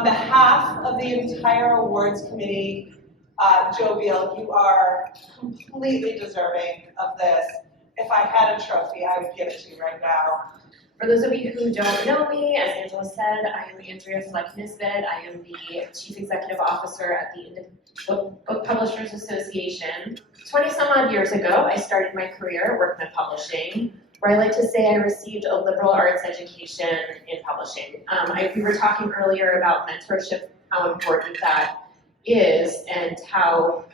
On behalf of the entire awards committee, Joe Biel, you are completely deserving of this. If I had a trophy, I would give it to you right now. For those of you who don't know me, as Angela said, I am Andrea Fleck-Nisbet. I am the Chief Executive Officer at the Book Publishers Association. 20-some odd years ago, I started my career at Workman Publishing, where I like to say I received a liberal arts education in publishing. We were talking earlier about mentorship, how important that is, and how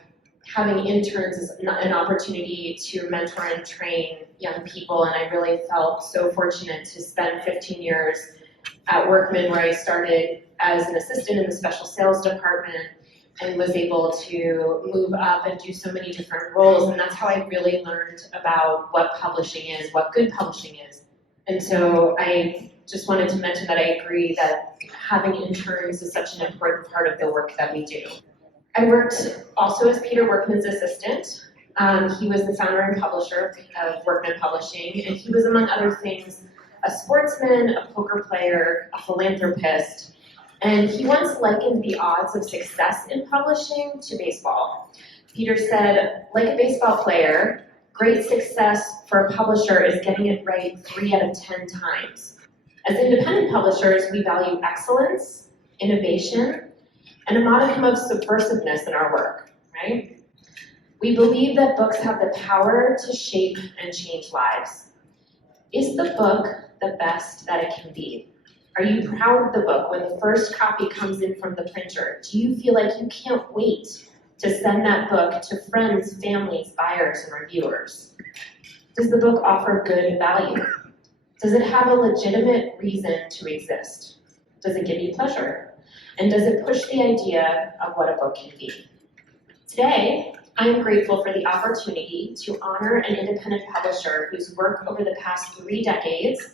having interns is an opportunity to mentor and train young people, and I really felt so fortunate to spend 15 years at Workman, where I started as an assistant in the special sales department and was able to move up and do so many different roles, and that's how I really learned about what publishing is, what good publishing is. And so I just wanted to mention that I agree that having interns is such an important part of the work that we do. I worked also as Peter Workman's assistant. He was the founder and publisher of Workman Publishing, and he was, among other things, a sportsman, a poker player, a philanthropist, and he once likened the odds of success in publishing to baseball. Peter said, like a baseball player, great success for a publisher is getting it right 3 out of 10 times. As independent publishers, we value excellence, innovation, and a modicum of subversiveness in our work, right? We believe that books have the power to shape and change lives. Is the book the best that it can be? Are you proud of the book when the first copy comes in from the printer? Do you feel like you can't wait to send that book to friends, families, buyers, and reviewers? Does the book offer good value? Does it have a legitimate reason to exist? Does it give you pleasure? And does it push the idea of what a book can be? Today, I am grateful for the opportunity to honor an independent publisher whose work over the past 3 decades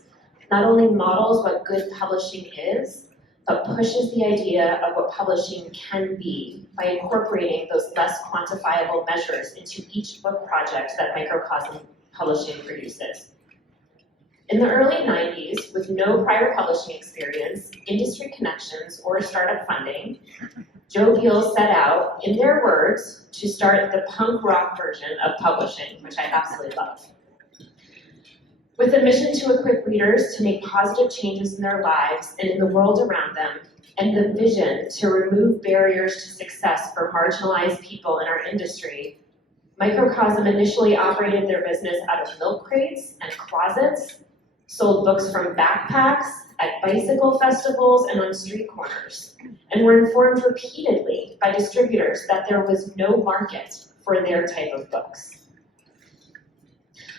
not only models what good publishing is, but pushes the idea of what publishing can be by incorporating those less quantifiable measures into each book project that Microcosm Publishing produces. In the early 90s, with no prior publishing experience, industry connections, or startup funding, Joe Biel set out, in their words, to start the punk rock version of publishing, which I absolutely love. With a mission to equip readers to make positive changes in their lives and in the world around them, and the vision to remove barriers to success for marginalized people in our industry, Microcosm initially operated their business out of milk crates and closets, sold books from backpacks, at bicycle festivals, and on street corners, and were informed repeatedly by distributors that there was no market for their type of books.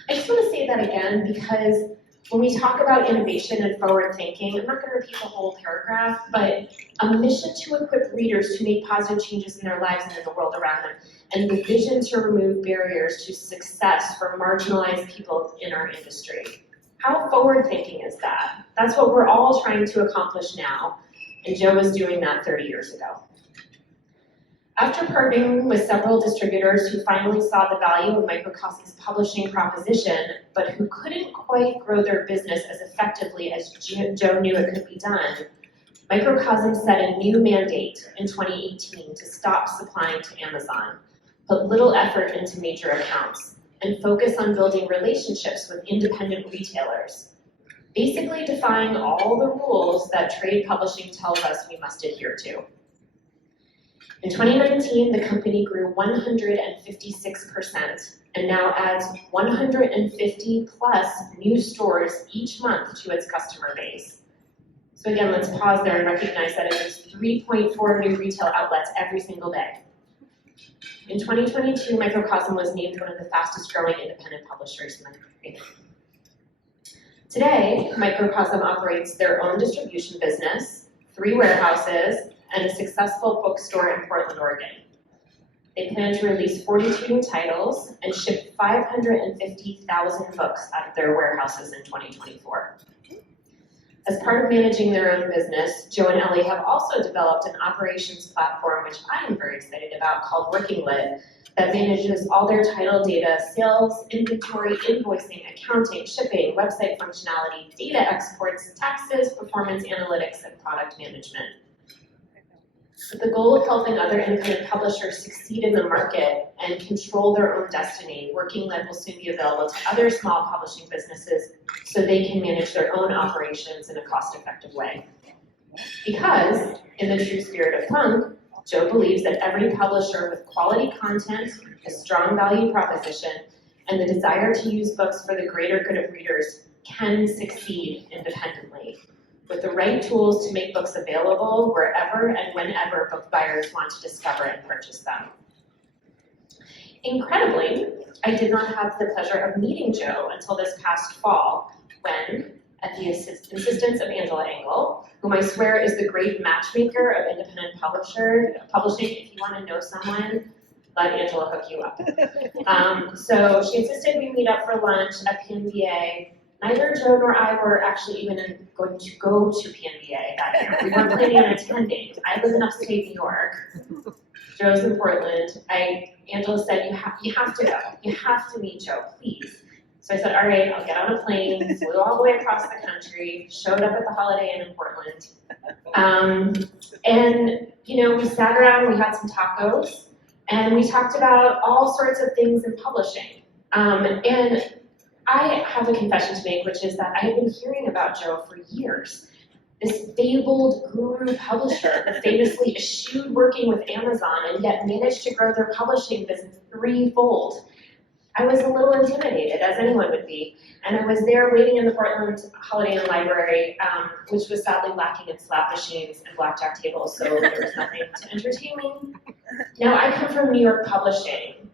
I just want to say that again because when we talk about innovation and forward thinking, I'm not going to repeat the whole paragraph, but a mission to equip readers to make positive changes in their lives and in the world around them, and the vision to remove barriers to success for marginalized people in our industry. How forward thinking is that? That's what we're all trying to accomplish now, and Joe was doing that 30 years ago. After partnering with several distributors who finally saw the value of Microcosm's publishing proposition, but who couldn't quite grow their business as effectively as Joe knew it could be done, Microcosm set a new mandate in 2018 to stop supplying to Amazon, put little effort into major accounts, and focus on building relationships with independent retailers, basically defying all the rules that trade publishing tells us we must adhere to. In 2019, the company grew 156% and now adds 150 plus new stores each month to its customer base. So again, let's pause there and recognize that it is 3.4 new retail outlets every single day. In 2022, Microcosm was named one of the fastest growing independent publishers in the country. Today, Microcosm operates their own distribution business, 3 warehouses, and a successful bookstore in Portland, Oregon. They plan to release 42 new titles and ship 550,000 books out of their warehouses in 2024. As part of managing their own business, Joe and Ellie have also developed an operations platform, which I am very excited about, called Working Lit, that manages all their title data, sales, inventory, invoicing, accounting, shipping, website functionality, data exports, taxes, performance analytics, and product management. with the goal of helping other independent publishers succeed in the market and control their own destiny. Working Led will soon be available to other small publishing businesses so they can manage their own operations in a cost-effective way. Because, in the true spirit of punk, Joe believes that every publisher with quality content, a strong value proposition, and the desire to use books for the greater good of readers can succeed independently, with the right tools to make books available wherever and whenever book buyers want to discover and purchase them. Incredibly, I did not have the pleasure of meeting Joe until this past fall, when, at the insistence of Angela Engel, whom I swear is the great matchmaker of independent publishing, if you want to know someone, let Angela hook you up. So she insisted we meet up for lunch at PNBA. Neither Joe nor I were actually even going to go to PNBA that year. We weren't planning on attending. I live in upstate New York. Joe's in Portland. Angela said, you have to go. You have to meet Joe, please. So I said, all right, I'll get on a plane, flew all the way across the country, showed up at the Holiday Inn in Portland. And, we sat around, we had some tacos, and we talked about all sorts of things in publishing. And I have a confession to make, which is that I have been hearing about Joe for years. This fabled guru publisher who famously eschewed working with Amazon and yet managed to grow their publishing business threefold. I was a little intimidated, as anyone would be, and I was there waiting in the Portland Holiday Inn Library, which was sadly lacking in slot machines and blackjack tables, so there was nothing to entertain me. Now, I come from New York publishing,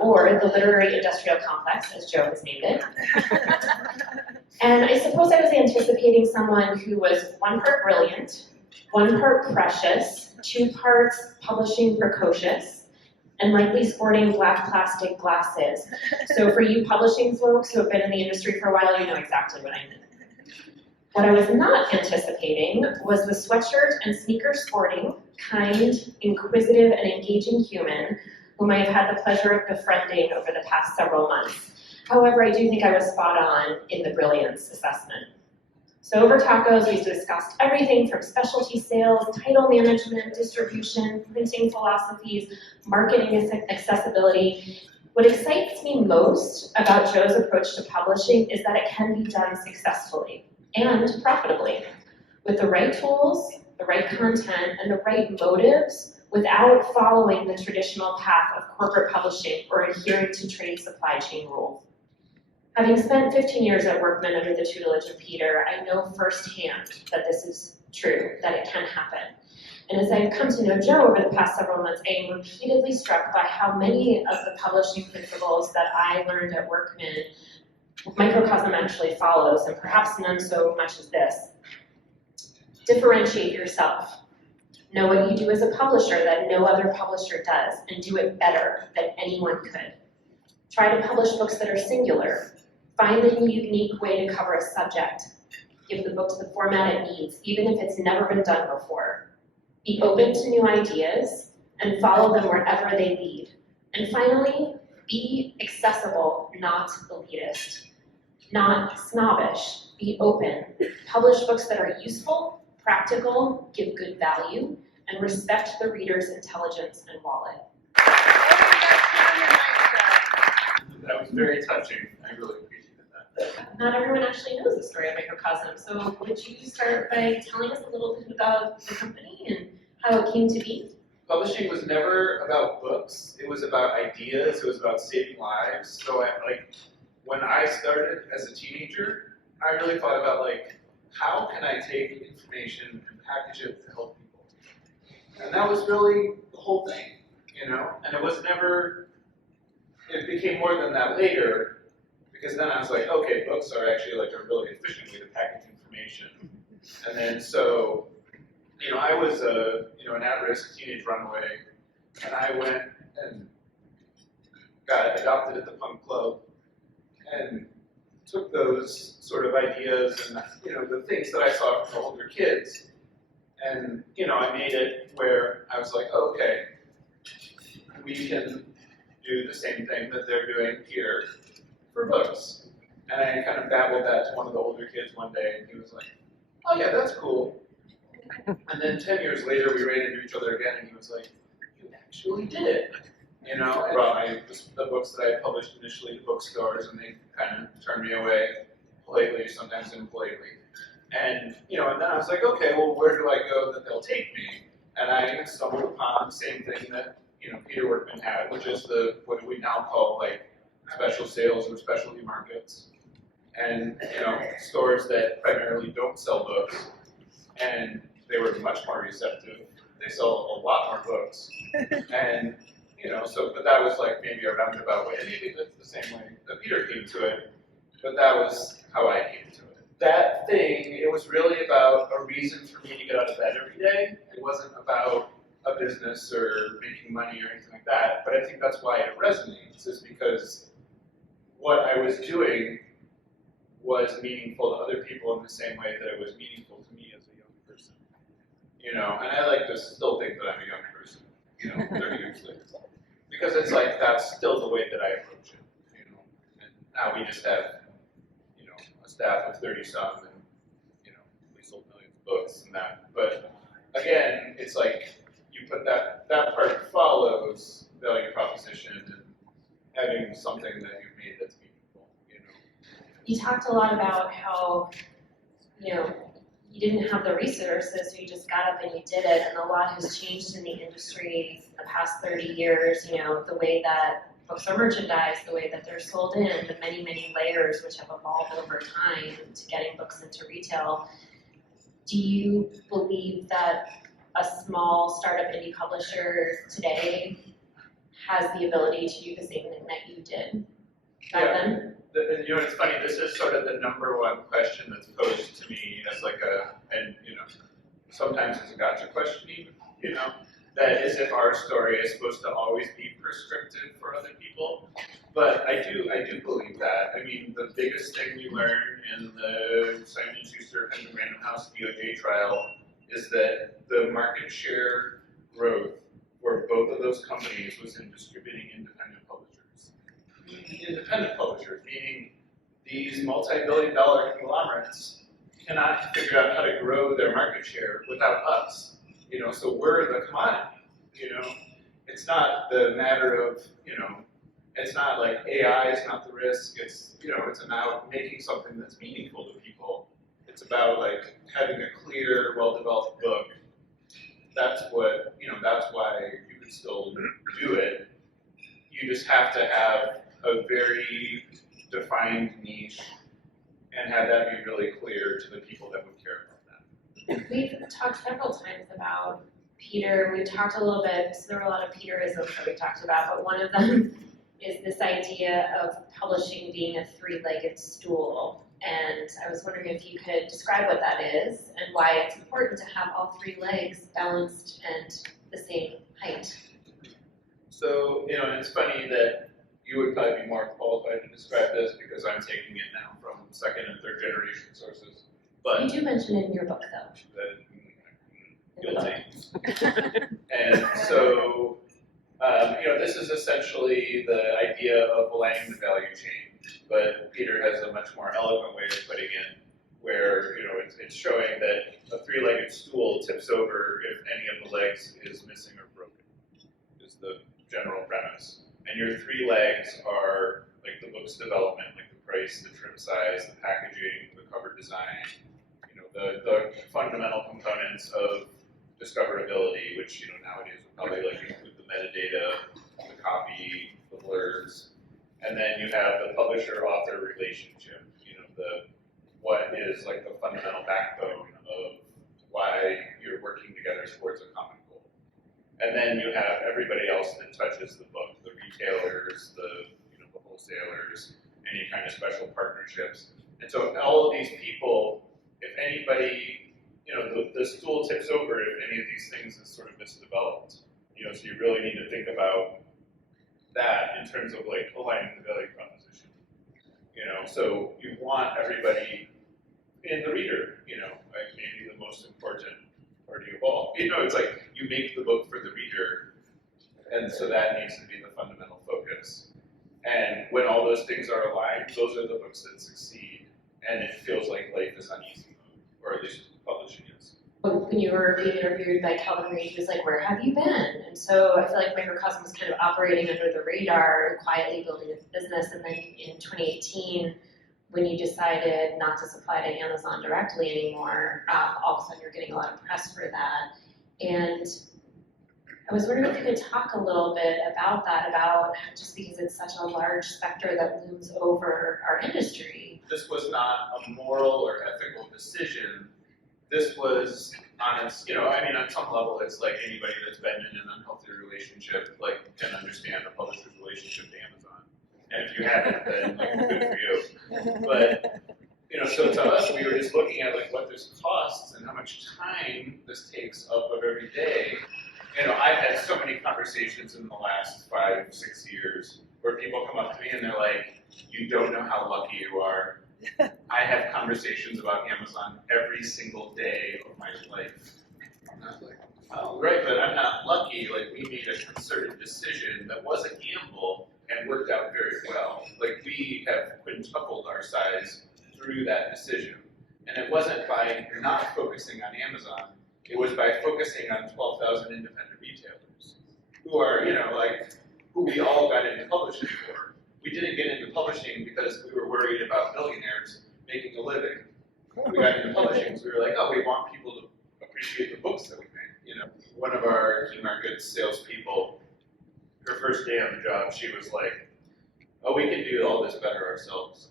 or the literary industrial complex, as Joe has named it. And I suppose I was anticipating someone who was 1 part brilliant, 1 part precious, 2 parts publishing precocious, and likely sporting black plastic glasses. So for you publishing folks who have been in the industry for a while, you know exactly what I mean. What I was not anticipating was the sweatshirt and sneaker sporting, kind, inquisitive, and engaging human whom I have had the pleasure of befriending over the past several months. However, I do think I was spot on in the brilliance assessment. So over tacos, we used to discuss everything from specialty sales, title management, distribution, printing philosophies, marketing accessibility. What excites me most about Joe's approach to publishing is that it can be done successfully and profitably, with the right tools, the right content, and the right motives, without following the traditional path of corporate publishing or adhering to trade supply chain rules. Having spent 15 years at Workman under the tutelage of Peter, I know firsthand that this is true, that it can happen. And as I've come to know Joe over the past several months, I am repeatedly struck by how many of the publishing principles that I learned at Workman, Microcosm actually follows, and perhaps none so much as this. Differentiate yourself. Know what you do as a publisher that no other publisher does, and do it better than anyone could. Try to publish books that are singular. Find the unique way to cover a subject. Give the book the format it needs, even if it's never been done before. Be open to new ideas and follow them wherever they lead. And finally, be accessible, not elitist. Not snobbish. Be open. Publish books that are useful, practical, give good value, and respect the reader's intelligence and wallet. That was very touching. I really appreciated that. Not everyone actually knows the story of Microcosm, so would you start by telling us a little bit about the company and how it came to be? Publishing was never about books. It was about ideas. It was about saving lives. So when I started as a teenager, I really thought about how can I take information and package it to help people? And that was really the whole thing, And it was never, it became more than that later, because then I was like, okay, books are actually a really efficient way to package information. And then so, I was an at-risk teenage runaway, and I went and got adopted at the punk club, and took those sort of ideas and the things that I saw from the older kids, and I made it where I was like, okay, we can do the same thing that they're doing here for books. And I kind of babbled that to one of the older kids one day, and he was like, oh yeah, that's cool. And then 10 years later, we ran into each other again, and he was like, "You actually did it." You know, and brought the books that I published initially to bookstores, and they kind of turned me away politely, sometimes impolitely. And and then I was like, okay, well, where do I go that they'll take me? And I stumbled upon the same thing that Peter Workman had, which is what we now call like special sales or specialty markets, and stores that primarily don't sell books, and they were much more receptive. They sell a lot more books, and but that was like maybe a roundabout way, and maybe that's the same way that Peter came to it, but that was how I came to it. That thing, it was really about a reason for me to get out of bed every day. It wasn't about a business or making money or anything like that, but I think that's why it resonates, is because what I was doing was meaningful to other people in the same way that it was meaningful to me as a young person. And I like to still think that I'm a young person, 30 years later. Because it's like, that's still the way that I approach it, And now we just have, a staff of 30-some, and, we sold millions of books and that. But again, it's like, you put that part follows value proposition and having something that you've made that's meaningful, You talked a lot about how, you didn't have the resources, so you just got up and you did it, and a lot has changed in the industry in the past 30 years, the way that books are merchandised, the way that they're sold in, the many, many layers which have evolved over time to getting books into retail. Do you believe that a small startup indie publisher today has the ability to do the same thing that you did back then? It's funny, this is sort of the number one question that's posed to me as like sometimes it's a gotcha question even, that is if our story is supposed to always be prescriptive for other people. But I do believe that. I mean, the biggest thing we learned in the Simon & Schuster and the Random House DOJ trial is that the market share growth for both of those companies was in distributing independent publishers. Independent publishers, meaning these multi-billion-dollar conglomerates cannot figure out how to grow their market share without us. So we're the commodity. It's not the matter of it's not like AI is not the risk. It's it's about making something that's meaningful to people. It's about like having a clear, well-developed book. That's what that's why you can still do it. You just have to have a very defined niche and have that be really clear to the people that would care about that. We've talked several times about Peter. We talked a little bit, so there were a lot of Peterisms that we talked about, but one of them is this idea of publishing being a three-legged stool. And I was wondering if you could describe what that is and why it's important to have all three legs balanced and the same height. So, it's funny that you would probably be more qualified to describe this because I'm taking it now from second and third generation sources. But You do mention it in your book, though. Guilty. And so, this is essentially the idea of aligning the value chain, but Peter has a much more eloquent way of putting it, where it's showing that a three-legged stool tips over if any of the legs is missing or broken, is the general premise. And your three legs are like the book's development, like the price, the trim size, the packaging, the cover design, the fundamental components of discoverability, which nowadays would probably like include the metadata, the copy, the blurbs, and then you have the publisher-author relationship. What is like the fundamental backbone of why you're working together towards a common goal. And then you have everybody else that touches the book, the retailers, the wholesalers, any kind of special partnerships. And so all of these people, if anybody, the stool tips over if any of these things is sort of misdeveloped. So you really need to think about that in terms of like aligning the value proposition. So you want everybody in the reader, like maybe the most important party of all. It's like you make the book for the reader, and so that needs to be the fundamental focus. And when all those things are aligned, those are the books that succeed, and it feels like life is on easy mode, or at least publishing is. when you were being interviewed by Calvin Reed, he was like, where have you been? And so I feel like Microcosm was kind of operating under the radar, quietly building its business. And then in 2018, when you decided not to supply to Amazon directly anymore, all of a sudden you're getting a lot of press for that. And I was wondering if you could talk a little bit about that, about just because it's such a large specter that looms over our industry. This was not a moral or ethical decision. This was on its, I mean, on some level, it's like anybody that's been in an unhealthy relationship, like, can understand a publisher's relationship to Amazon. And if you haven't, then like, good for you. But, so to us, we were just looking at like what this costs and how much time this takes up of every day. I've had so many conversations in the last 5-6 years where people come up to me and they're like, you don't know how lucky you are. I have conversations about Amazon every single day of my life. And I was like, oh, right, but I'm not lucky. Like, we made a concerted decision that was a gamble and worked out very well. Like, we have quintupled our size through that decision. And it wasn't by not focusing on Amazon, it was by focusing on 12,000 independent retailers who are, who we all got into publishing for. We didn't get into publishing because we were worried about billionaires making a living. We got into publishing because we were like, oh, we want people to appreciate the books that we make. One of our key market salespeople, her first day on the job, she was like, oh, we can do all this better ourselves.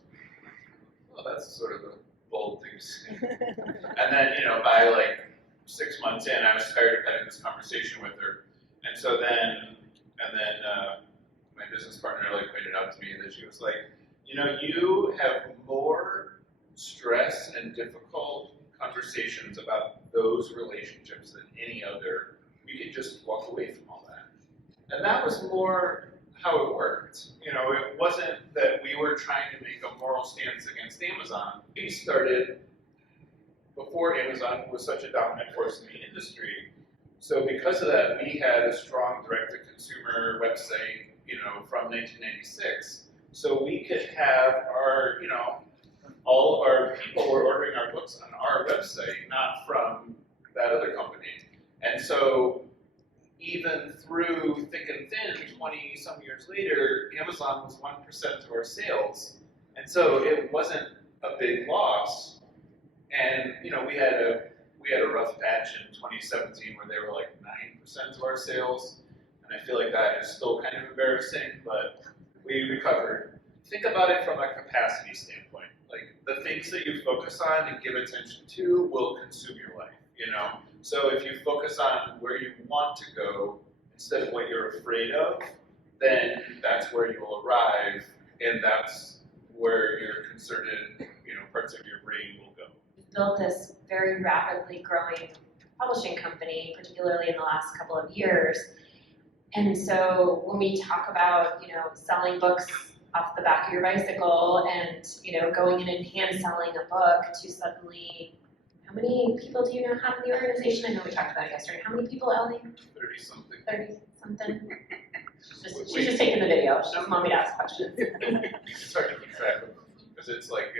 Well, that's sort of a bold thing to say. And then, by like 6 months in, I was tired of having this conversation with her. And so then my business partner like pointed out to me that she was like, you have more stress and difficult conversations about those relationships than any other. We could just walk away from all that. And that was more how it worked. It wasn't that we were trying to make a moral stance against Amazon. We started before Amazon was such a dominant force in the industry. So because of that, we had a strong direct-to-consumer website, from 1996. So we could have our, all of our people were ordering our books on our website, not from that other company. And so even through thick and thin, 20-some years later, Amazon was 1% of our sales. And so it wasn't a big loss. And, we had a rough patch in 2017 where they were like 9% of our sales. And I feel like that is still kind of embarrassing, but we recovered. Think about it from a capacity standpoint. Like, the things that you focus on and give attention to will consume your life, So if you focus on where you want to go instead of what you're afraid of, then that's where you will arrive, and that's where your concerted, parts of your brain will go. Built this very rapidly growing publishing company, particularly in the last couple of years. And so when we talk about, selling books off the back of your bicycle and, going in and hand selling a book to suddenly, how many people do you know have in the organization? I know we talked about it yesterday. How many people, Ellie? 30-something. 30-something? She's just taking the video. She doesn't want me to ask questions. It's hard to keep track of them, because it's like,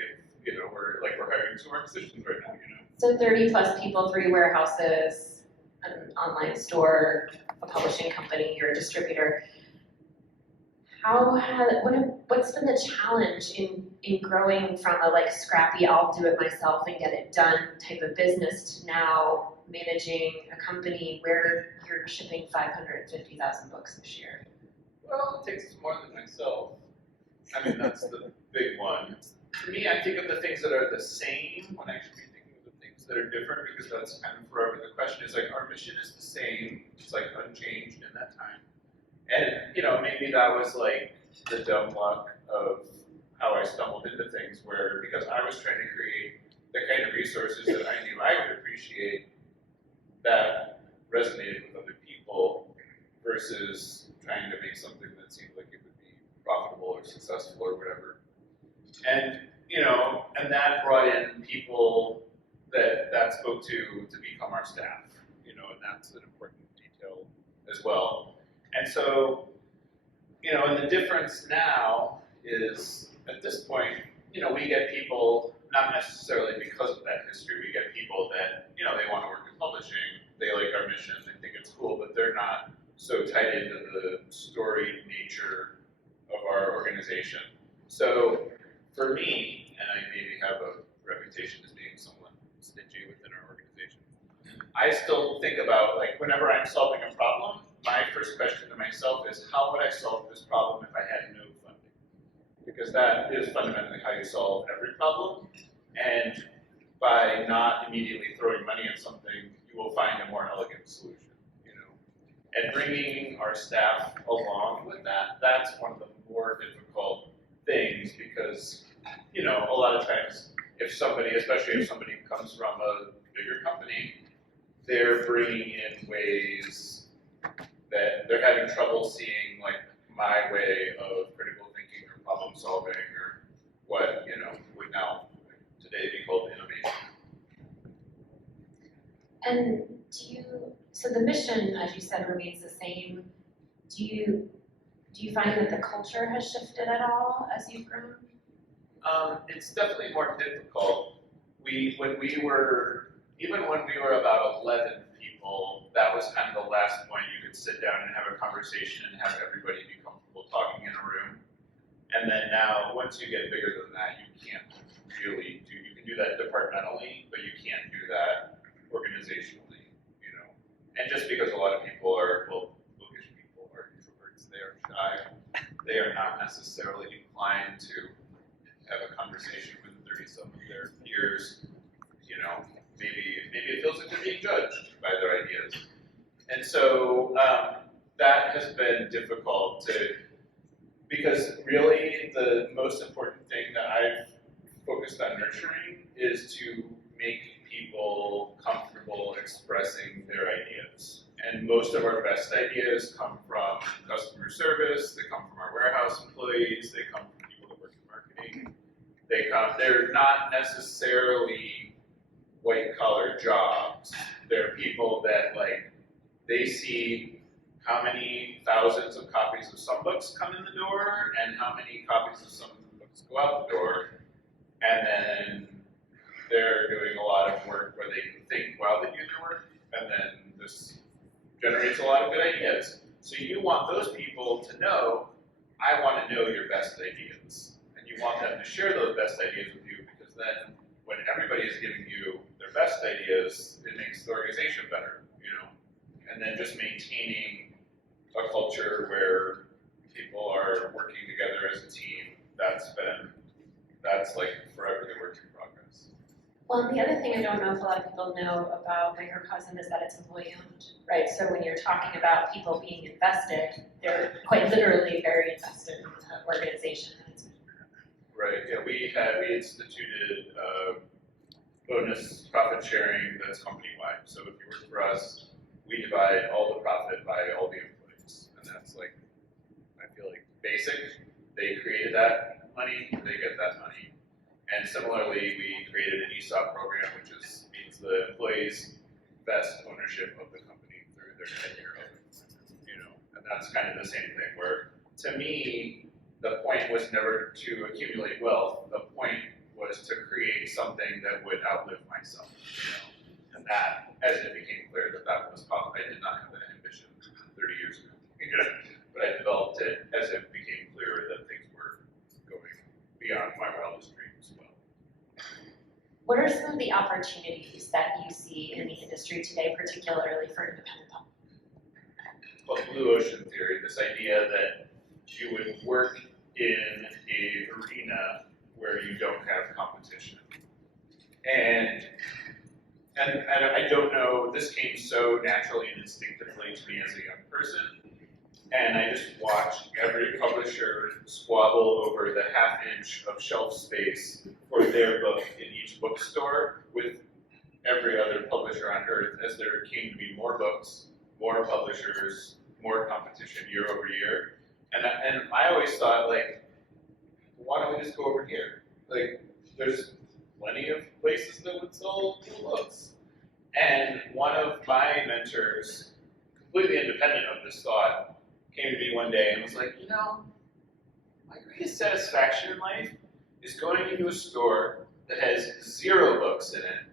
we're hiring 2 more positions right now, So 30 plus people, 3 warehouses, an online store, a publishing company, you're a distributor. What's been the challenge in growing from a scrappy, I'll do it myself and get it done type of business to now managing a company where you're shipping 550,000 books this year? Well, it takes more than myself. I mean, that's the big one. For me, I think of the things that are the same when I should be thinking of the things that are different, because that's kind of forever the question is our mission is the same, it's unchanged in that time. And, maybe that was the dumb luck of how I stumbled into things because I was trying to create the kind of resources that I knew I would appreciate that resonated with other people versus trying to make something that seemed like it would be profitable or successful or whatever. And, and that brought in people that spoke to become our staff, and that's an important detail as well. And so, and the difference now is, at this point, we get people, not necessarily because of that history, we get people that, they want to work in publishing, they like our mission, they think it's cool, but they're not so tied into the storied nature of our organization. So for me, and I maybe have a reputation as being somewhat stingy within our organization, I still think about, like, whenever I'm solving a problem, my first question to myself is, how would I solve this problem if I had no funding? Because that is fundamentally how you solve every problem. And by not immediately throwing money at something, you will find a more elegant solution, you know. And bringing our staff along with that, that's one of the more difficult things because, you know, a lot of times if somebody, especially if somebody comes from a bigger company, they're bringing in ways that they're having trouble seeing, like, my way of critical thinking or problem solving or what, you know, would now today be called innovation. And so the mission, as you said, remains the same. Do you find that the culture has shifted at all as you've grown? It's definitely more difficult. Even when we were about 11 people, that was kind of the last point you could sit down and have a conversation and have everybody be comfortable talking in a room. And then now, once you get bigger than that, you can't really you can do that departmentally, but you can't do that organizationally, you know. And just because a lot of people are, well, bookish people are introverts, they are shy, they are not necessarily inclined to have a conversation with 30-some of their peers, you know. Maybe it feels like they're being judged by their ideas. And so that has been difficult because really the most important thing that I've focused on nurturing is to make people comfortable expressing their ideas. And most of our best ideas come from customer service, they come from our warehouse employees, they come from people that work in marketing. They're not necessarily white-collar jobs. They're people that, like, they see how many thousands of copies of some books come in the door and how many copies of some books go out the door. And then they're doing a lot of work where they can think while they do their work, and then this generates a lot of good ideas. So you want those people to know, I want to know your best ideas. And you want them to share those best ideas with you, because then when everybody is giving you their best ideas, it makes the organization better, you know. And then just maintaining a culture where people are working together as a team, that's like forever the work in progress. Well, and the other thing I don't know if a lot of people know about Microcosm is that it's employee owned, right? So when you're talking about people being invested, they're quite literally very invested in the organization. Right, yeah, we instituted bonus profit sharing that's company-wide. So if you work for us, we divide all the profit by all the employees. And that's, like, I feel like basic. They created that money, they get that money. And similarly, we created an ESOP program, which means the employees vest ownership of the company through their tenure of it, you know. And that's kind of the same thing where, to me, the point was never to accumulate wealth. The point was to create something that would outlive myself, you know. And that, as it became clear that was possible, I did not have that ambition 30 years ago, you know, but I developed it as it became clearer that things were going beyond my wildest dreams as well. What are some of the opportunities that you see in the industry today, particularly for independent publishers? Well, blue ocean theory, this idea that you would work in an arena where you don't have competition. And I don't know, this came so naturally and instinctively to me as a young person, and I just watched every publisher squabble over the half-inch of shelf space for their book in each bookstore with every other publisher on earth, as there came to be more books, more publishers, more competition year over year. And I always thought, like, why don't we just go over here? Like, there's plenty of places that would sell cool books. And one of my mentors, completely independent of this thought, came to me one day and was like, you know, my greatest satisfaction in life is going into a store that has 0 books in it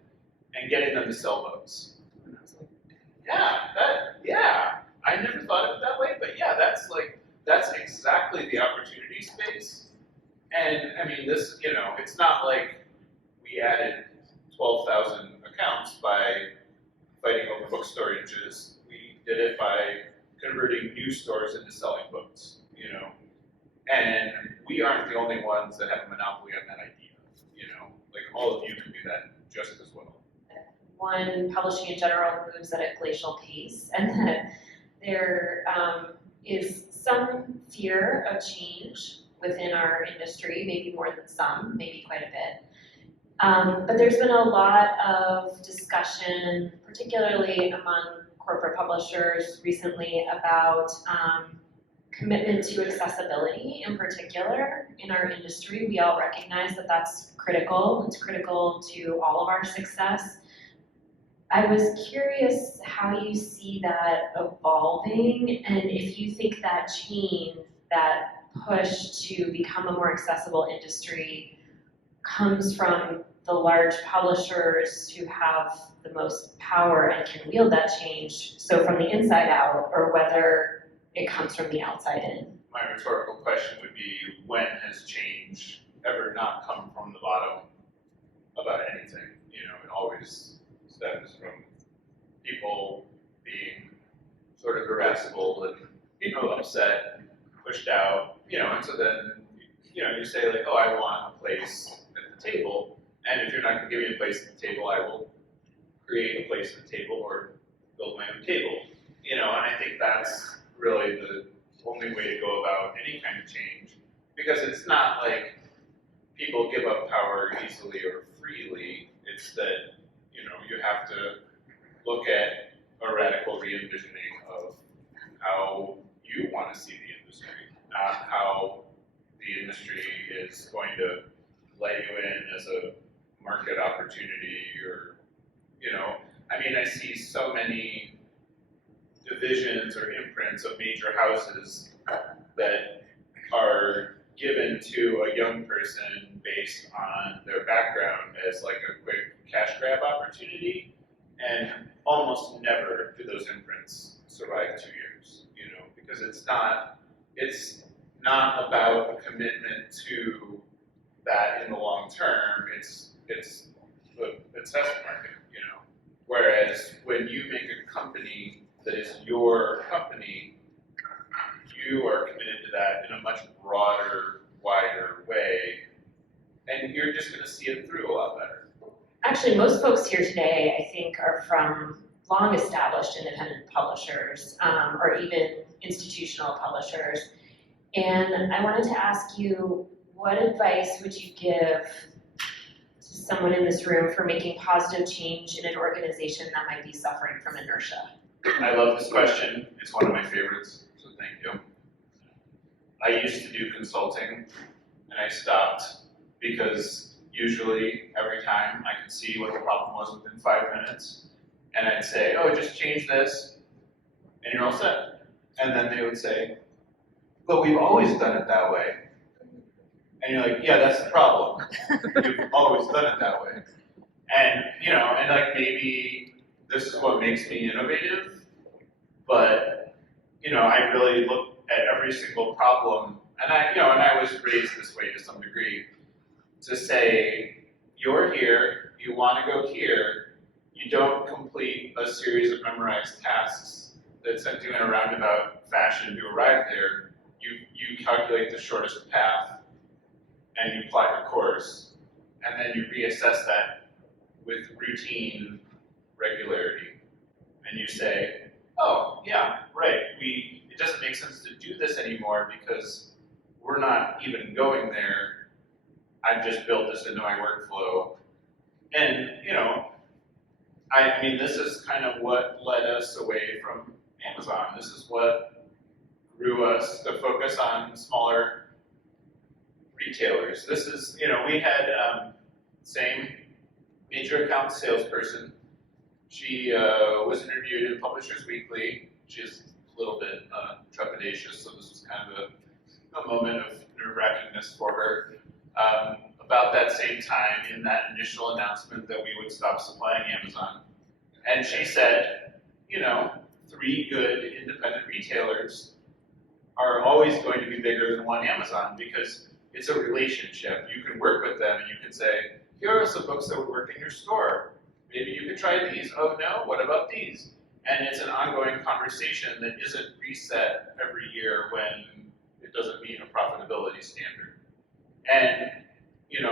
and getting them to sell books. And I was I never thought of it that way, but yeah, that's exactly the opportunity space. And I mean, this, it's not like we added 12,000 accounts by fighting over book storages. We did it by converting new stores into selling books, And we aren't the only ones that have a monopoly on that idea, Like all of you can do that just as well. One, publishing in general moves at a glacial pace, and that there is some fear of change within our industry, maybe more than some, maybe quite a bit. But there's been a lot of discussion, particularly among corporate publishers recently, about commitment to accessibility in particular in our industry. We all recognize that that's critical. It's critical to all of our success. I was curious how you see that evolving, and if you think that change, that push to become a more accessible industry comes from the large publishers who have the most power and can wield that change, so from the inside out, or whether it comes from the outside in. My rhetorical question would be, when has change ever not come from the bottom about anything? It always stems from people being sort of irascible and, upset, pushed out, and so then, you say like, oh, I want a place at the table, and if you're not gonna give me a place at the table, I will create a place at the table or build my own table, and I think that's really the only way to go about any kind of change, because it's not like people give up power easily or freely. It's that, you have to look at a radical re-envisioning of how you want to see the industry, not how the industry is going to let you in as a market opportunity or, I see so many divisions or imprints of major houses that are given to a young person based on their background as like a quick cash grab opportunity, and almost never do those imprints survive 2 years, because it's not about a commitment to that in the long term. It's the test market, Whereas when you make a company that is your company, you are committed to that in a much broader, wider way, and you're just going to see it through a lot better. Actually, most folks here today, I think, are from long-established independent publishers, or even institutional publishers. And I wanted to ask you, what advice would you give to someone in this room for making positive change in an organization that might be suffering from inertia? I love this question. It's one of my favorites, so thank you. I used to do consulting, and I stopped because usually every time I could see what the problem was within 5 minutes, and I'd say, oh, just change this, and you're all set. And then they would say, but we've always done it that way. And you're like, yeah, that's the problem. You've always done it that way. And, and like maybe this is what makes me innovative, but, I really look at every single problem, and I was raised this way to some degree, to say, you're here, you want to go here, you don't complete a series of memorized tasks that send you in a roundabout fashion to arrive there. You calculate the shortest path, and you plot your course, and then you reassess that with routine regularity. And you say, oh, yeah, right, it doesn't make sense to do this anymore because we're not even going there. I've just built this into my workflow. And, this is kind of what led us away from Amazon. This is what grew us to focus on smaller retailers. This is, we had same major account salesperson. She was interviewed in Publishers Weekly. She's a little bit trepidatious, so this was kind of a moment of nerve-wrackingness for her. About that same time, in that initial announcement that we would stop supplying Amazon. And she said, 3 good independent retailers are always going to be bigger than one Amazon because it's a relationship. You can work with them and you can say, here are some books that would work in your store. Maybe you could try these. Oh no, what about these? And it's an ongoing conversation that isn't reset every year when it doesn't meet a profitability standard. And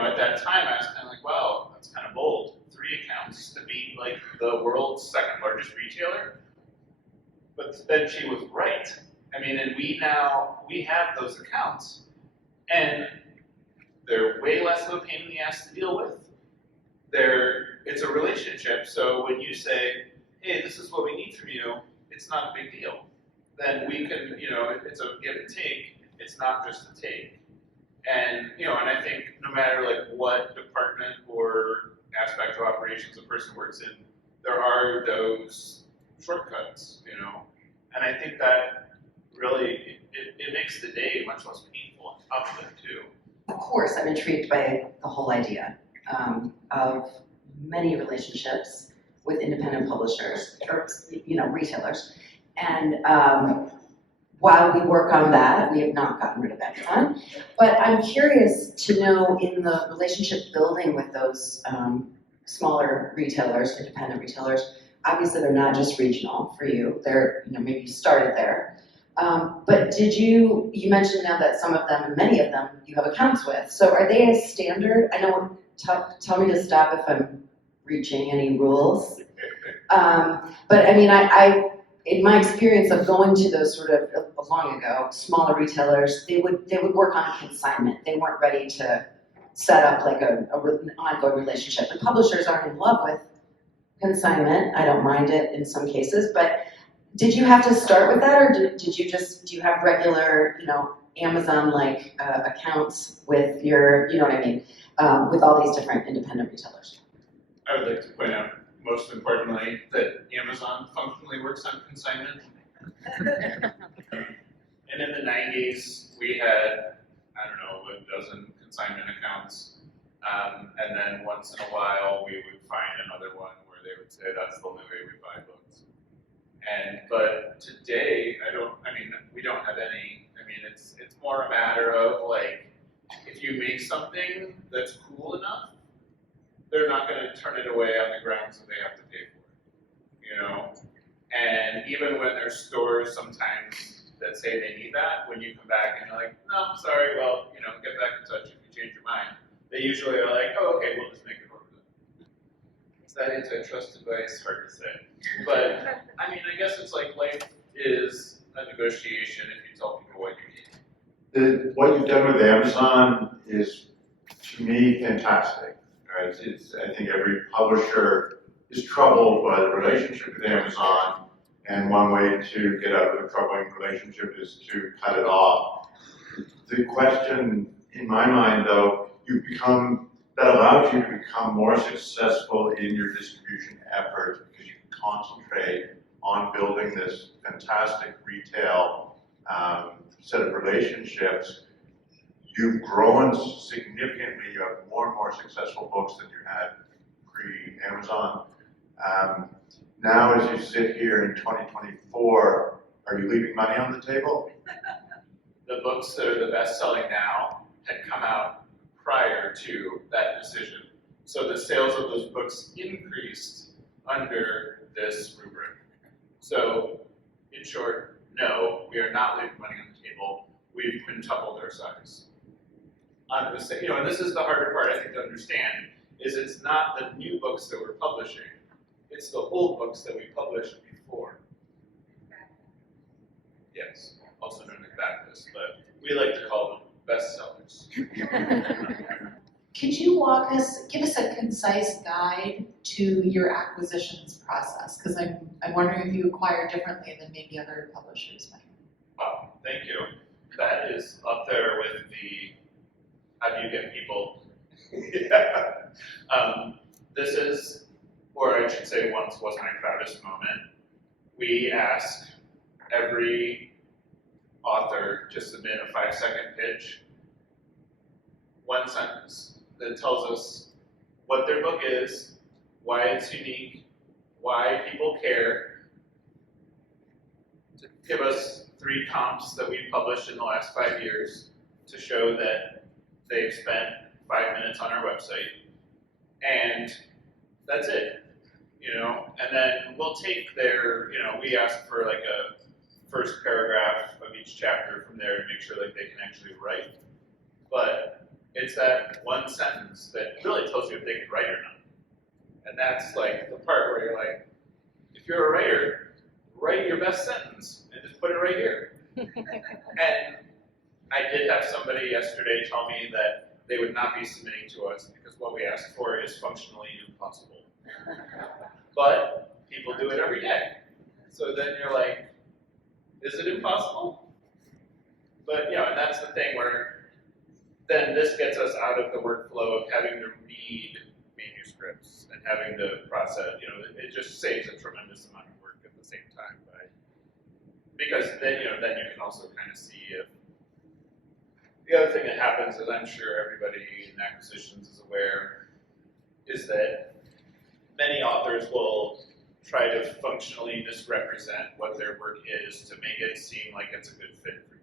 at that time I was kind of like, wow, that's kind of bold. 3 accounts to be like the world's 2nd largest retailer. But then she was right. I mean, and we have those accounts, and they're way less of a pain in the ass to deal with. It's a relationship, so when you say, hey, this is what we need from you, it's not a big deal. Then we can, it's a give and take, it's not just a take. And, and I think no matter like what department or aspect of operations a person works in, there are those shortcuts, and I think that really, it makes the day much less painful up there too. Of course, I'm intrigued by the whole idea of many relationships with independent publishers or retailers. And while we work on that, we have not gotten rid of Amazon. But I'm curious to know in the relationship building with those smaller retailers, independent retailers. Obviously, they're not just regional for you. They're maybe you started there. But you mentioned now that some of them, many of them, you have accounts with. So are they a standard? I know, tell me to stop if I'm breaching any rules. But I mean, I in my experience of going to those sort of, long ago, smaller retailers, they would work on a consignment. They weren't ready to set up like an ongoing relationship. The publishers aren't in love with consignment. I don't mind it in some cases, but did you have to start with that, or do you have regular, Amazon-like accounts with your, you know what I mean, with all these different independent retailers? I would like to point out, most importantly, that Amazon functionally works on consignment. And in the 90s, we had, a dozen consignment accounts. And then once in a while, we would find another one where they would say, that's the only way we buy books. But today, we don't have any. It's more a matter of like, if you make something that's cool enough, they're not going to turn it away on the grounds that they have to pay for it, And even when there's stores sometimes that say they need that, when you come back and you're like, no, sorry, well, get back in touch if you change your mind. They usually are like, oh, okay, we'll just make it work. Is that antitrust advice? Hard to say. But, I guess it's like life is a negotiation if you tell people what you need. What you've done with Amazon is, to me, fantastic. Right? I think every publisher is troubled by the relationship with Amazon, and one way to get out of a troubling relationship is to cut it off. The question, in my mind, though, that allows you to become more successful in your distribution efforts because you can concentrate on building this fantastic retail set of relationships. You've grown significantly. You have more and more successful books than you had pre-Amazon. Now, as you sit here in 2024, are you leaving money on the table? The books that are the best-selling now had come out prior to that decision. So the sales of those books increased under this rubric. So, in short, no, we are not leaving money on the table. We've quintupled our size. And this is the harder part, I think, to understand, is it's not the new books that we're publishing. It's the old books that we published before. Yes, also known as backlist, but we like to call them bestsellers. Could you give us a concise guide to your acquisitions process? Because I'm wondering if you acquire differently than maybe other publishers might. Wow, thank you. That is up there with the, how do you get people? This is, or I should say once was my proudest moment. We ask every author to submit a 5-second pitch, one sentence that tells us what their book is, why it's unique, why people care, give us 3 comps that we've published in the last 5 years to show that they've spent 5 minutes on our website, and that's it, you know? And then we'll take their, you know, we ask for like a first paragraph of each chapter from there to make sure like they can actually write. But it's that one sentence that really tells you if they can write or not. And that's like the part where you're like, if you're a writer, write your best sentence and just put it right here. And I did have somebody yesterday tell me that they would not be submitting to us because what we ask for is functionally impossible. But people do it every day. So then you're like, is it impossible? But, you know, and that's the thing where then this gets us out of the workflow of having to read manuscripts and having to process, you know, it just saves a tremendous amount of work at the same time. But because then, you know, then you can also kind of see if the other thing that happens, as I'm sure everybody in acquisitions is aware, is that many authors will try to functionally misrepresent what their work is to make it seem like it's a good fit for you.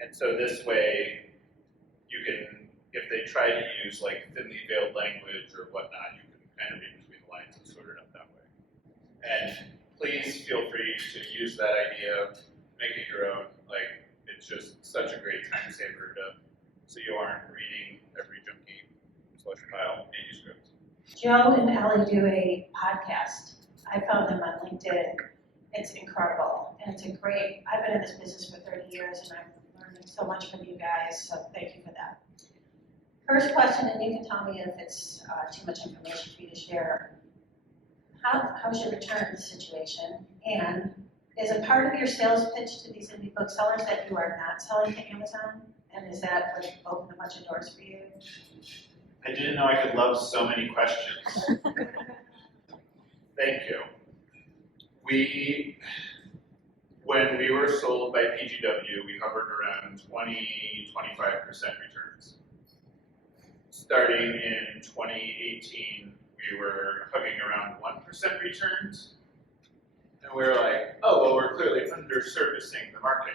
And so this way, you can, if they try to use like thinly veiled language or whatnot, you can kind of read between the lines and sort it up that way. And please feel free to use that idea, make it your own. Like, it's just such a great time saver so you aren't reading every junky slush pile manuscript. Joe and Ellie do a podcast. I found them on LinkedIn. It's incredible, and it's a great, I've been in this business for 30 years, and I'm learning so much from you guys, so thank you for that. First question, and you can tell me if it's too much information for you to share. How's your return situation? And is a part of your sales pitch to these indie booksellers that you are not selling to Amazon? And is that like open a bunch of doors for you? I didn't know I could love so many questions. Thank you. When we were sold by PGW, we hovered around 20-25% returns. Starting in 2018, we were hugging around 1% returns. And we were like, oh, well, we're clearly underservicing the market.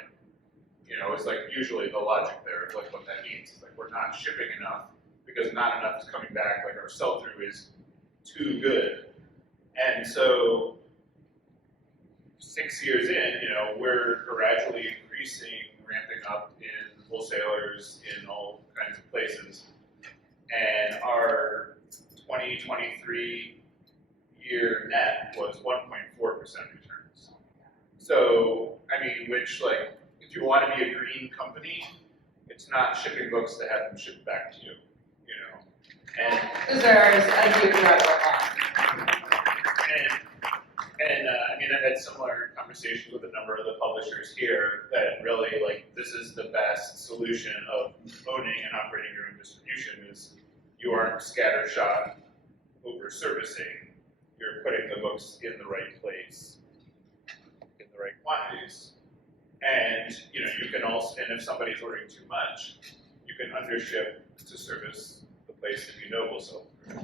You know, it's like usually the logic there of like what that means. It's like we're not shipping enough because not enough is coming back, like our sell-through is too good. And so 6 years in, you know, we're gradually increasing, ramping up in wholesalers in all kinds of places. And our 2023 year net was 1.4% returns. So, I mean, which like, if you want to be a green company, it's not shipping books to have them shipped back to you, you know. And Deserves a huge round of applause. And I mean, I've had similar conversations with a number of the publishers here that really, like, this is the best solution of owning and operating your own distribution is you aren't scattershot over servicing, you're putting the books in the right place, in the right quantities. And, you know, you can also, and if somebody's ordering too much, you can undership to service the place that you know will sell through.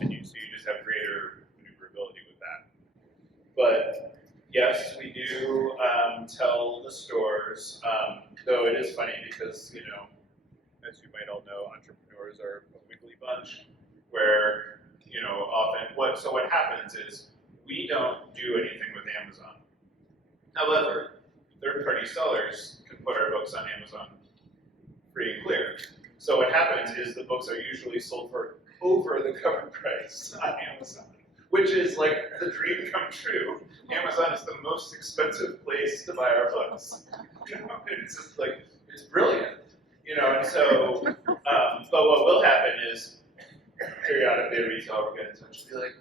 And so you just have greater maneuverability with that. But yes, we do tell the stores, though it is funny because, you know, as you might all know, entrepreneurs are a wiggly bunch where, you know, often what happens is we don't do anything with Amazon. However, third-party sellers can put our books on Amazon free and clear. So what happens is the books are usually sold for over the cover price on Amazon, which is like the dream come true. Amazon is the most expensive place to buy our books. You know, it's just like, it's brilliant. You know, and so, but what will happen is periodically a retailer will get in touch and be like,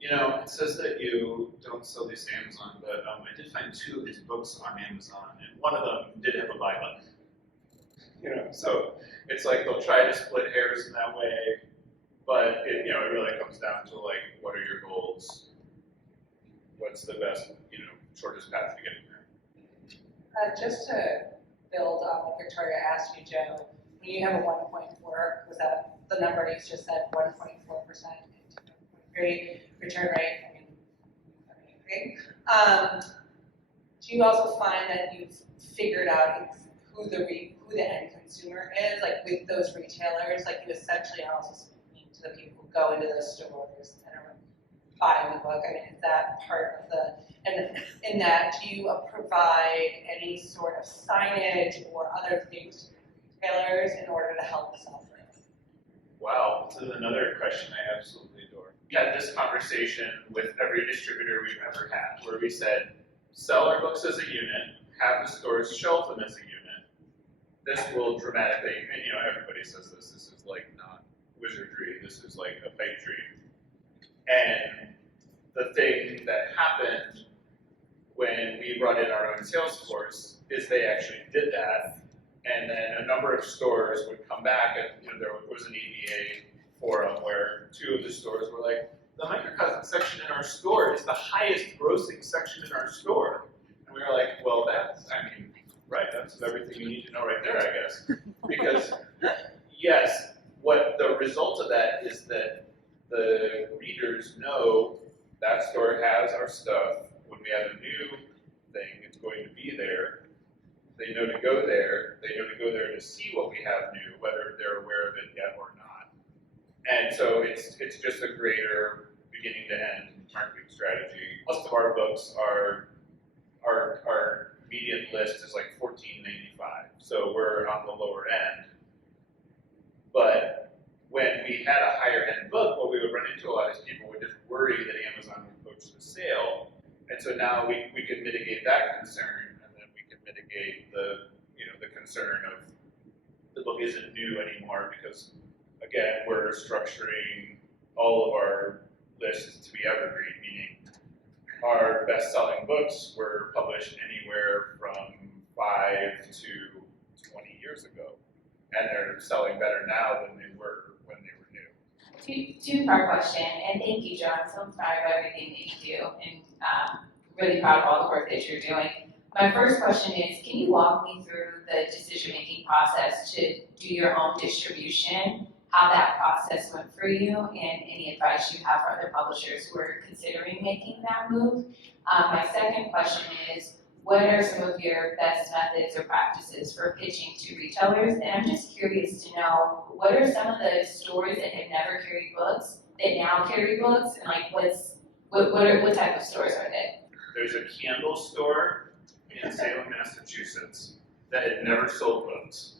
you know, it says that you don't sell these to Amazon, but I did find 2 of these books on Amazon, and one of them did have a buy button. You know, so it's like they'll try to split hairs in that way, but it, you know, it really comes down to like, what are your goals? What's the best, you know, shortest path to getting there? Just to build on what Victoria asked you, Joe, when you have a 1.4, was that the number you just said, 1.4% and 2.3 return rate? I mean, great. do you also find that you've figured out who the end consumer is, like with those retailers? Like you essentially are also speaking to the people who go into those stores and are buying the book. I mean, is that part of the, and in that, do you provide any sort of signage or other things to retailers in order to help the sell through? Wow, this is another question I absolutely adore. We had this conversation with every distributor we've ever had, where we said, sell our books as a unit, have the stores shelf them as a unit. This will dramatically, and everybody says this is like not wizardry, this is like a pipe dream. And the thing that happened when we brought in our own sales force is they actually did that. And then a number of stores would come back, and there was an ABA forum where 2 of the stores were like, the Microcosm section in our store is the highest grossing section in our store. And we were like, well, that's everything you need to know right there, I guess. Because, yes, what the result of that is that the readers know that store has our stuff. When we have a new thing, it's going to be there. They know to go there. They know to go there to see what we have new, whether they're aware of it yet or not. And so it's just a greater beginning to end marketing strategy. Most of our books our median list is like $14.95, so we're on the lower end. But when we had a higher end book, what we would run into a lot is people would just worry that Amazon would poach the sale, and so now we can mitigate that concern, and then we can mitigate the concern of the book isn't new anymore, because again, we're structuring all of our lists to be evergreen, meaning our best-selling books were published anywhere from 5 to 20 years ago, and they're selling better now than they were when they were new. Two-part question, and thank you, John. So inspired by everything that you do, and really proud of all the work that you're doing. My first question is, can you walk me through the decision-making process to do your own distribution, how that process went for you, and any advice you have for other publishers who are considering making that move? My second question is, what are some of your best methods or practices for pitching to retailers? And I'm just curious to know, what are some of the stores that have never carried books that now carry books, and like what type of stores are they? There's a candle store in Salem, Massachusetts that had never sold books,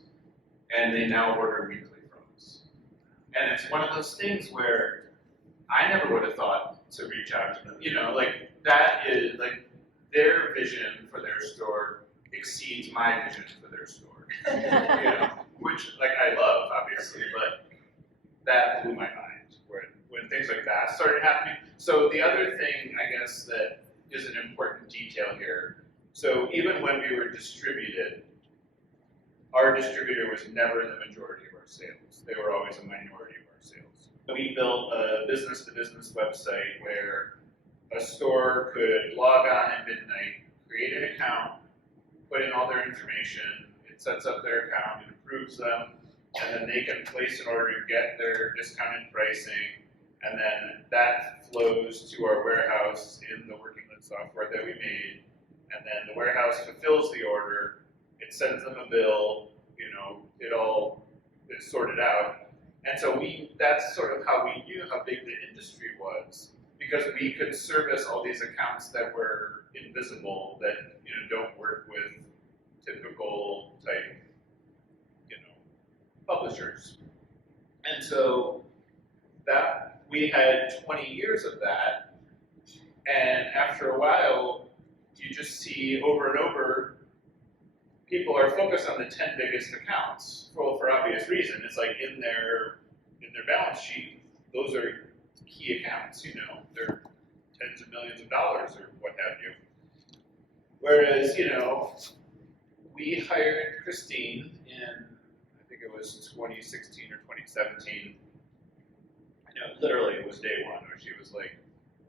and they now order weekly from us. And it's one of those things where I never would have thought to reach out to them. That is like their vision for their store exceeds my vision for their store. Which I love, obviously, but that blew my mind when things like that started happening. So the other thing, I guess, that is an important detail here. So even when we were distributed, our distributor was never the majority of our sales. They were always a minority of our sales. We built a business-to-business website where a store could log on at midnight, create an account, put in all their information, it sets up their account, it approves them, and then they can place an order and get their discounted pricing, and then that flows to our warehouse in the working list software that we made, and then the warehouse fulfills the order, it sends them a bill, it all is sorted out. And so that's sort of how we knew how big the industry was, because we could service all these accounts that were invisible, that don't work with typical type publishers. And so that we had 20 years of that, and after a while you just see over and over people are focused on the 10 biggest accounts. Well, for obvious reason, it's like in their balance sheet, those are key accounts, they're tens of millions of dollars or what have you. Whereas, we hired Christine in, I think it was 2016 or 2017. Literally it was day one where she was like,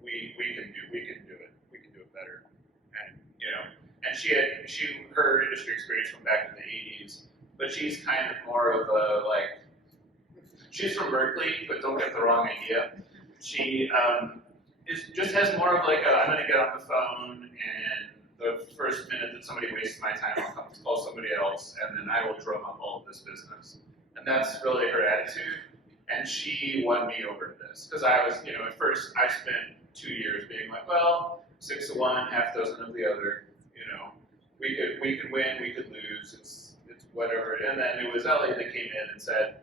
we can do it. We can do it better. And and her industry experience from back in the 80s, but she's kind of more of a she's from Berkeley, but don't get the wrong idea. She just has more of I'm gonna get on the phone and the first minute that somebody wastes my time, I'll come call somebody else, and then I will drum up all of this business. And that's really her attitude. And she won me over to this. Because I was, at first I spent 2 years being like, well, 6 of one, half dozen of the other. We could win, we could lose, it's whatever. And then it was Ellie that came in and said,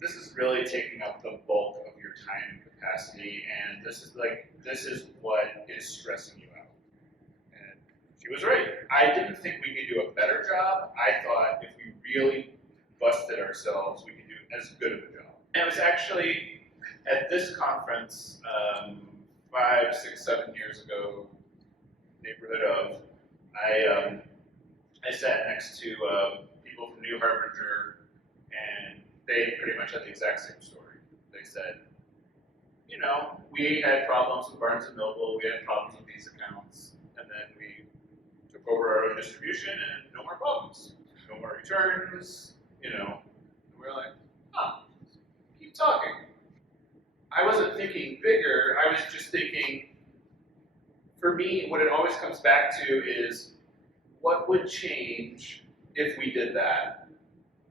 this is really taking up the bulk of your time and capacity, and this is what is stressing you out. And she was right. I didn't think we could do a better job. I thought if we really busted ourselves, we could do as good of a job. And it was actually at this conference 5, 6, 7 years ago, neighborhood of, I sat next to people from New Harbinger, and they pretty much had the exact same story. They said, we had problems with Barnes & Noble, we had problems with these accounts, and then we took over our own distribution and no more problems. No more returns, and we're like, keep talking. I wasn't thinking bigger, I was just thinking, for me, what it always comes back to is, what would change if we did that?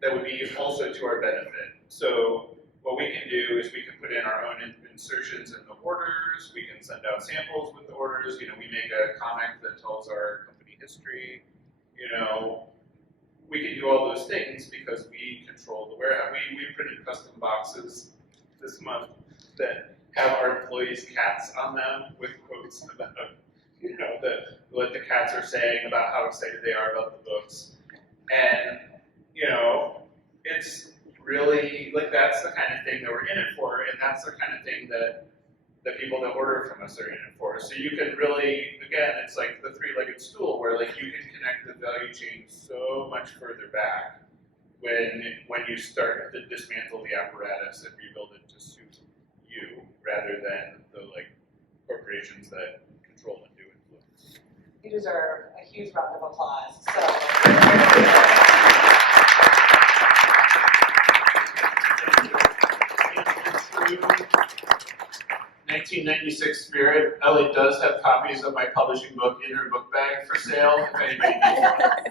That would be also to our benefit. So what we can do is we can put in our own insertions in the orders, we can send out samples with the orders, we make a comic that tells our company history, we can do all those things because we control the warehouse. We printed custom boxes this month that have our employees' cats on them with quotes about what the cats are saying about how excited they are about the books. And, it's really, that's the kind of thing that we're in it for, and that's the kind of thing that the people that order from us are in it for. So you can really, again, it's like the three-legged stool where you can connect the value chain so much further back when you start to dismantle the apparatus and rebuild it to suit you rather than the corporations that control and do influence. You deserve a huge round of applause. 1996 spirit, Ellie does have copies of my publishing book in her book bag for sale, if anybody needs one.